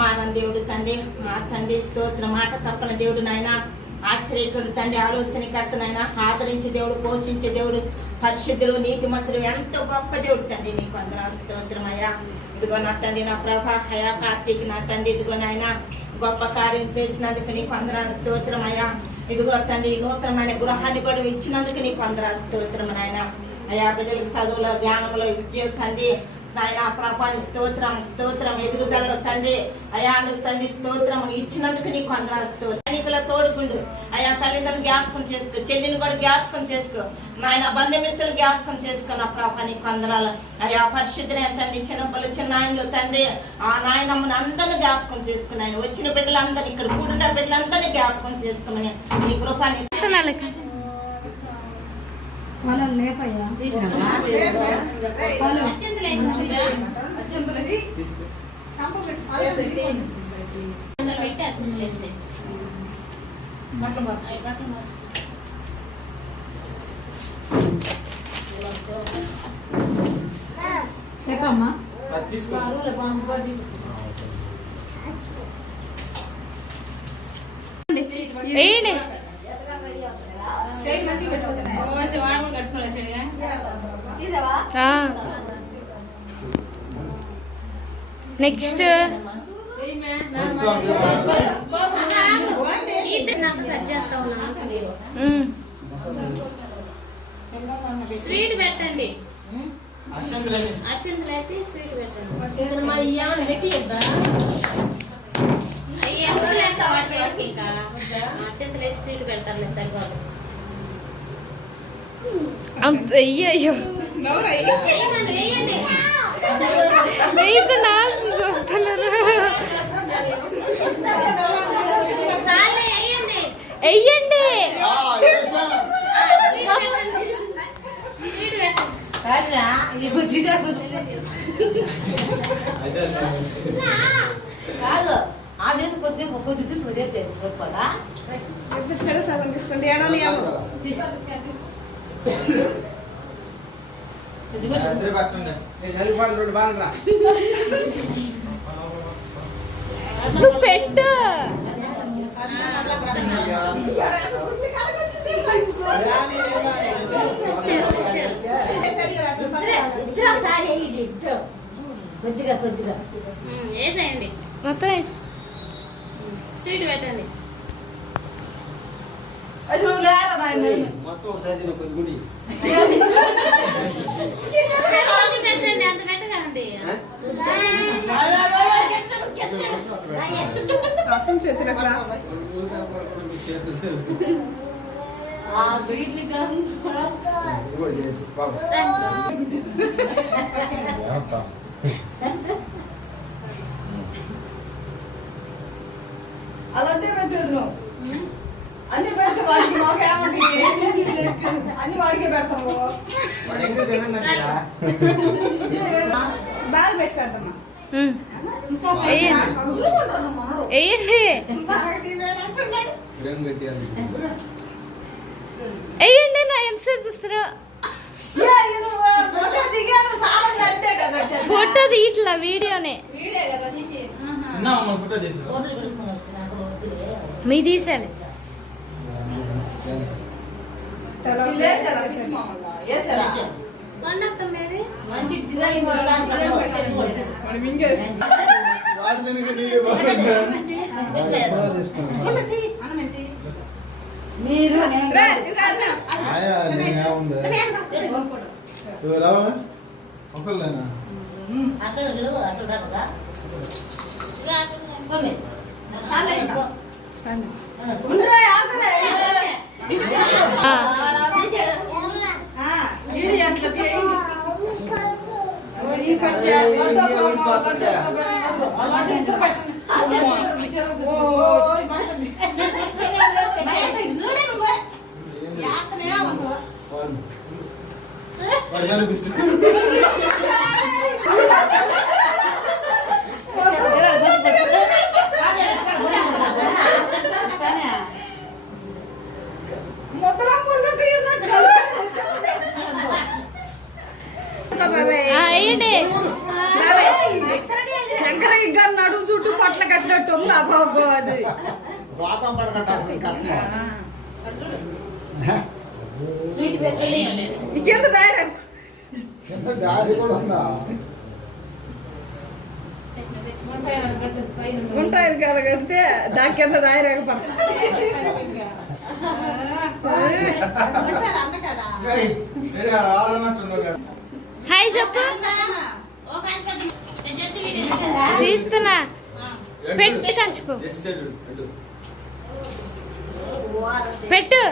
మానవ దేవుడు తండ్రి, మా తండ్రి స్తోత్రం. మాట తప్పని దేవుడు నాయన, ఆశ్చర్యకుడు తండ్రి, ఆలోచనకర్త నాయన, ఆదరించే దేవుడు, పోషించే దేవుడు, పరిశుద్ధుడు, నీతిమంతుడు, ఎంతో గొప్ప దేవుడు తండ్రి. నీకు వందనాలు స్తోత్రం అయ్యా. ఇదిగో నా తండ్రి, నా ప్రభా, హయా కార్తీక్ నా తండ్రి, ఇదిగో నాయన గొప్ప కార్యం చేసినందుకు నీకు వందనాలు స్తోత్రం అయ్యా. ఇదిగో తండ్రి, నూతనమైన గృహాన్ని కూడా ఇచ్చినందుకు నీకు వందనాలు స్తోత్రం నాయన. అయ్యా బిడ్డలకు చదువులో, జ్ఞానంలో, విద్య తండ్రి నాయన ప్రభాని స్తోత్రం స్తోత్రం. ఎదుగుదలలో తండ్రి అయా నువ్వు తండ్రి స్తోత్రం ఇచ్చినందుకు నీకు వందనాలు స్తోత్రం. ఎన్నికల తోడుగుండు అయా, తల్లిదండ్రులు జ్ఞాపకం చేసుకో, చెల్లిని కూడా జ్ఞాపకం చేసుకో, నాయన బంధుమిత్రులు జ్ఞాపకం చేసుకో. నా ప్రభా నీకు వందనాలు అయా. పరిశుద్ధమైన తండ్రి, చిన్నపల్లి చిన్న ఆయనలు తండ్రి, ఆ నాయనమ్మని అందరినీ జ్ఞాపకం చేసుకున్నాను. వచ్చిన బిడ్డలందరినీ, ఇక్కడ కూడిన బిడ్డలందరినీ జ్ఞాపకం చేసుకోమని నీ కృపాన్ని లేపయ్యా చెప్పమ్మా ఏంటి నెక్స్ట్ స్వీట్ పెట్టండి, అచ్చంతలేసి స్వీట్ పెట్టండి. ఇంకా అచ్చంతలేసి స్వీట్ పెడతారులే సరిపోదు. అయ్యో వస్తున్నారు వెయ్యండి. కాదు ఆమె కొద్ది తీసుకుని సరిపోదా తీసుకోండి. నువ్వు పెట్టు. కొద్దిగా కొద్దిగా వేసేయండి, మొత్తం స్వీట్ పెట్టండి. పెట్టండి, అంత పెట్టకండి. అలాంటి పెట్టదు అన్ని పెడతా వాడికి, అన్ని వాడికే పెడతాము. బాగా పెట్టుకుంటామా వేయండి. నా ఎంతసేపు చూస్తారా? ఫోటో తీయట్లా, వీడియోనే. మీ తీసాలి. మంచి డిజైన్ మీరు శంకరయ్య గారు నడువు చుట్టూ పొట్ల కట్టినట్టు ఉంది ఆ బాబు అది రోగం పడకట్టాల్సిన కట్నం స్వీట్ పెట్టండి కింద దారి కింద దారి కూడా ఉందా ఉంటాయి కలగంటే దాని కింద దారి పడతా హాయ్ చెప్పు తీస్తున్నా పెట్టి కంచుకో పెట్టు